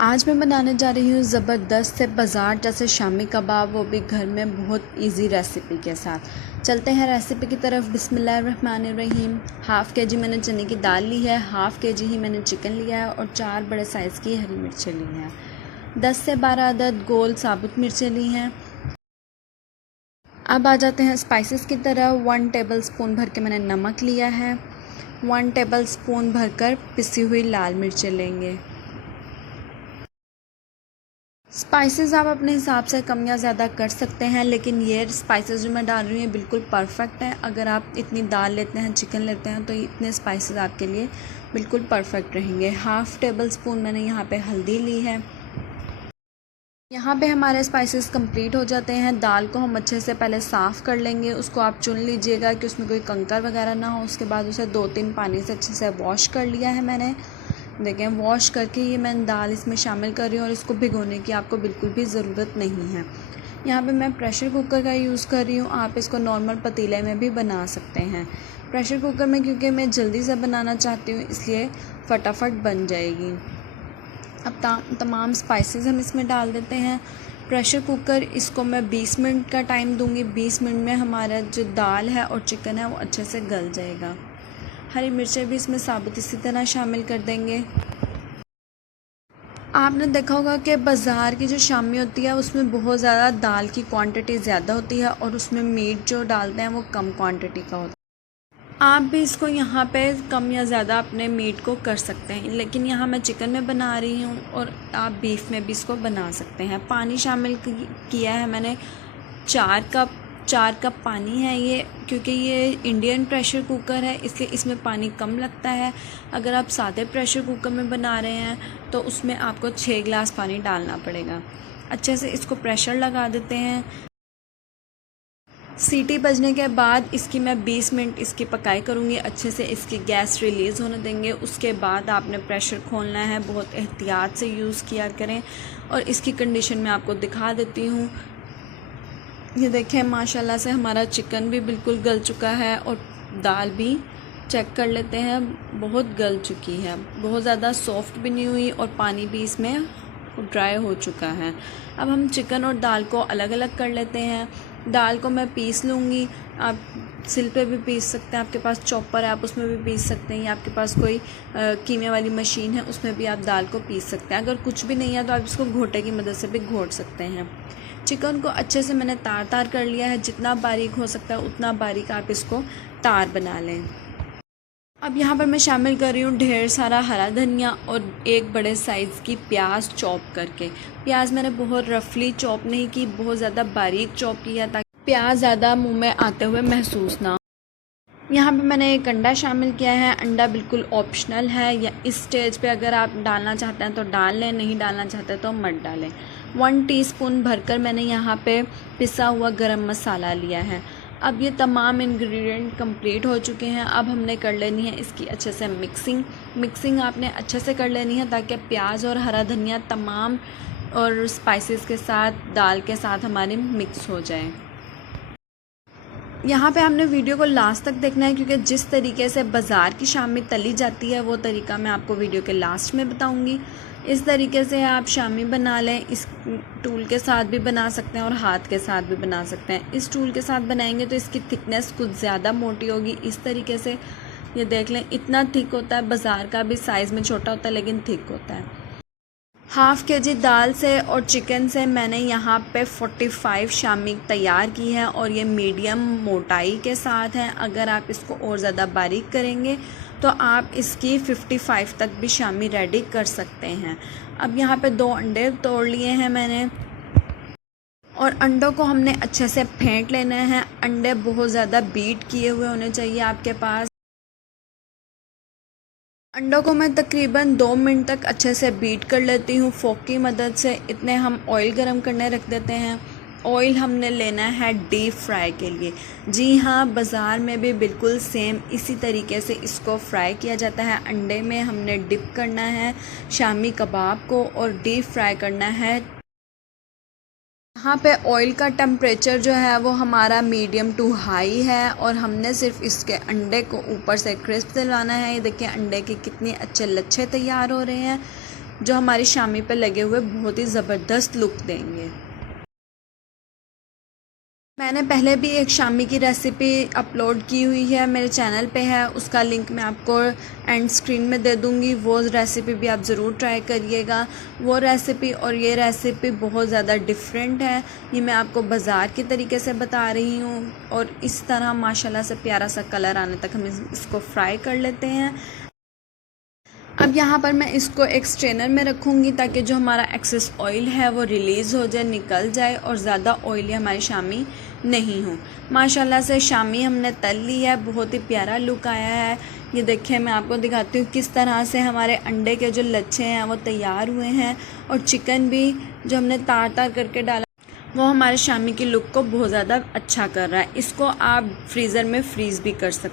आज मैं बनाने जा रही हूँ ज़बरदस्त से बाज़ार जैसे शामी कबाब, वो भी घर में बहुत इजी रेसिपी के साथ। चलते हैं रेसिपी की तरफ। बिस्मिल्लाहिर्रहमानिर्रहीम। हाफ़ के जी मैंने चने की दाल ली है, हाफ़ के जी ही मैंने चिकन लिया है और 4 बड़े साइज़ की हरी मिर्चें ली हैं। 10 से 12 अदद गोल साबुत मिर्चें ली हैं। अब आ जाते हैं स्पाइसेस की तरफ। 1 टेबलस्पून भर के मैंने नमक लिया है। 1 टेबलस्पून भरकर पिसी हुई लाल मिर्चें लेंगे। स्पाइसेस आप अपने हिसाब से कम या ज़्यादा कर सकते हैं, लेकिन ये स्पाइसेस जो मैं डाल रही हूँ ये बिल्कुल परफेक्ट है। अगर आप इतनी दाल लेते हैं, चिकन लेते हैं, तो इतने स्पाइसेस आपके लिए बिल्कुल परफेक्ट रहेंगे। हाफ़ टेबल स्पून मैंने यहाँ पे हल्दी ली है। यहाँ पे हमारे स्पाइसेस कंप्लीट हो जाते हैं। दाल को हम अच्छे से पहले साफ़ कर लेंगे। उसको आप चुन लीजिएगा कि उसमें कोई कंकर वगैरह ना हो। उसके बाद उसे 2-3 पानी से अच्छे से वॉश कर लिया है मैंने। देखें, वॉश करके ये मैं दाल इसमें शामिल कर रही हूँ और इसको भिगोने की आपको बिल्कुल भी ज़रूरत नहीं है। यहाँ पे मैं प्रेशर कुकर का यूज़ कर रही हूँ। आप इसको नॉर्मल पतीले में भी बना सकते हैं। प्रेशर कुकर में क्योंकि मैं जल्दी से बनाना चाहती हूँ, इसलिए फटाफट बन जाएगी। अब तमाम स्पाइसेस हम इसमें डाल देते हैं। प्रेशर कुकर इसको मैं 20 मिनट का टाइम दूँगी। 20 मिनट में हमारा जो दाल है और चिकन है वो अच्छे से गल जाएगा। हरी मिर्चें भी इसमें साबुत इसी तरह शामिल कर देंगे। आपने देखा होगा कि बाज़ार की जो शामी होती है उसमें बहुत ज़्यादा दाल की क्वांटिटी ज़्यादा होती है और उसमें मीट जो डालते हैं वो कम क्वांटिटी का होता है। आप भी इसको यहाँ पे कम या ज़्यादा अपने मीट को कर सकते हैं, लेकिन यहाँ मैं चिकन में बना रही हूँ और आप बीफ में भी इसको बना सकते हैं। पानी शामिल किया है मैंने 4 कप पानी है ये, क्योंकि ये इंडियन प्रेशर कुकर है इसलिए इसमें पानी कम लगता है। अगर आप सादे प्रेशर कुकर में बना रहे हैं तो उसमें आपको 6 गिलास पानी डालना पड़ेगा। अच्छे से इसको प्रेशर लगा देते हैं। सीटी बजने के बाद इसकी मैं 20 मिनट इसकी पकाई करूँगी। अच्छे से इसकी गैस रिलीज़ होने देंगे। उसके बाद आपने प्रेशर खोलना है। बहुत एहतियात से यूज़ किया करें। और इसकी कंडीशन मैं आपको दिखा देती हूँ। ये देखें, माशाल्लाह से हमारा चिकन भी बिल्कुल गल चुका है और दाल भी चेक कर लेते हैं, बहुत गल चुकी है। बहुत ज़्यादा सॉफ्ट भी नहीं हुई और पानी भी इसमें ड्राई हो चुका है। अब हम चिकन और दाल को अलग अलग कर लेते हैं। दाल को मैं पीस लूँगी। आप सिल पे भी पीस सकते हैं, आपके पास चॉपर है आप उसमें भी पीस सकते हैं, या आपके पास कोई कीमे वाली मशीन है उसमें भी आप दाल को पीस सकते हैं। अगर कुछ भी नहीं है तो आप इसको घोटे की मदद से भी घोट सकते हैं। चिकन को अच्छे से मैंने तार कर लिया है। जितना बारीक हो सकता है उतना बारीक आप इसको तार बना लें। अब यहाँ पर मैं शामिल कर रही हूँ ढेर सारा हरा धनिया और 1 बड़े साइज़ की प्याज चॉप करके। प्याज मैंने बहुत रफली चॉप नहीं की, बहुत ज़्यादा बारीक चॉप किया ताकि प्याज ज़्यादा मुंह में आते हुए महसूस ना हो। यहाँ पे मैंने एक अंडा शामिल किया है। अंडा बिल्कुल ऑप्शनल है, या इस स्टेज पे अगर आप डालना चाहते हैं तो डाल लें, नहीं डालना चाहते तो मत डालें। 1 टीस्पून भरकर मैंने यहाँ पे पिसा हुआ गरम मसाला लिया है। अब ये तमाम इंग्रेडिएंट कंप्लीट हो चुके हैं। अब हमने कर लेनी है इसकी अच्छे से मिक्सिंग आपने अच्छे से कर लेनी है ताकि प्याज और हरा धनिया तमाम और स्पाइसेस के साथ दाल के साथ हमारी मिक्स हो जाए। यहाँ पे हमने वीडियो को लास्ट तक देखना है, क्योंकि जिस तरीके से बाज़ार की शामी तली जाती है वो तरीका मैं आपको वीडियो के लास्ट में बताऊँगी। इस तरीके से आप शामी बना लें। इस टूल के साथ भी बना सकते हैं और हाथ के साथ भी बना सकते हैं। इस टूल के साथ बनाएंगे तो इसकी थिकनेस कुछ ज़्यादा मोटी होगी। इस तरीके से ये देख लें, इतना थिक होता है। बाज़ार का भी साइज़ में छोटा होता है लेकिन थिक होता है। हाफ़ के जी दाल से और चिकन से मैंने यहाँ पे 45 शामी तैयार की है और ये मीडियम मोटाई के साथ है। अगर आप इसको और ज़्यादा बारीक करेंगे तो आप इसकी 55 तक भी शामी रेडी कर सकते हैं। अब यहाँ पे 2 अंडे तोड़ लिए हैं मैंने और अंडों को हमने अच्छे से फेंट लेना है। अंडे बहुत ज़्यादा बीट किए हुए होने चाहिए आपके पास। अंडों को मैं तकरीबन 2 मिनट तक अच्छे से बीट कर लेती हूँ फोक की मदद से। इतने हम ऑयल गरम करने रख देते हैं। ऑयल हमने लेना है डीप फ्राई के लिए। जी हाँ, बाज़ार में भी बिल्कुल सेम इसी तरीके से इसको फ्राई किया जाता है। अंडे में हमने डिप करना है शामी कबाब को और डीप फ्राई करना है। यहाँ पे ऑयल का टेम्परेचर जो है वो हमारा मीडियम टू हाई है और हमने सिर्फ इसके अंडे को ऊपर से क्रिस्प दिलवाना है। ये देखिए अंडे के कितने अच्छे लच्छे तैयार हो रहे हैं। जो हमारी शामी पे लगे हुए बहुत ही ज़बरदस्त लुक देंगे। मैंने पहले भी एक शामी की रेसिपी अपलोड की हुई है, मेरे चैनल पे है, उसका लिंक मैं आपको एंड स्क्रीन में दे दूँगी। वो रेसिपी भी आप ज़रूर ट्राई करिएगा। वो रेसिपी और ये रेसिपी बहुत ज़्यादा डिफरेंट है। ये मैं आपको बाज़ार के तरीके से बता रही हूँ और इस तरह माशाल्लाह से प्यारा सा कलर आने तक हम इसको फ्राई कर लेते हैं। अब यहाँ पर मैं इसको एक स्ट्रेनर में रखूँगी ताकि जो हमारा एक्सेस ऑयल है वो रिलीज़ हो जाए, निकल जाए और ज़्यादा ऑयली हमारी शामी नहीं हो। माशाल्लाह से शामी हमने तल ली है, बहुत ही प्यारा लुक आया है। ये देखिए, मैं आपको दिखाती हूँ किस तरह से हमारे अंडे के जो लच्छे हैं वो तैयार हुए हैं और चिकन भी जो हमने तार तार करके डाला वो हमारे शामी की लुक को बहुत ज़्यादा अच्छा कर रहा है। इसको आप फ्रीज़र में फ्रीज़ भी कर सकते हैं।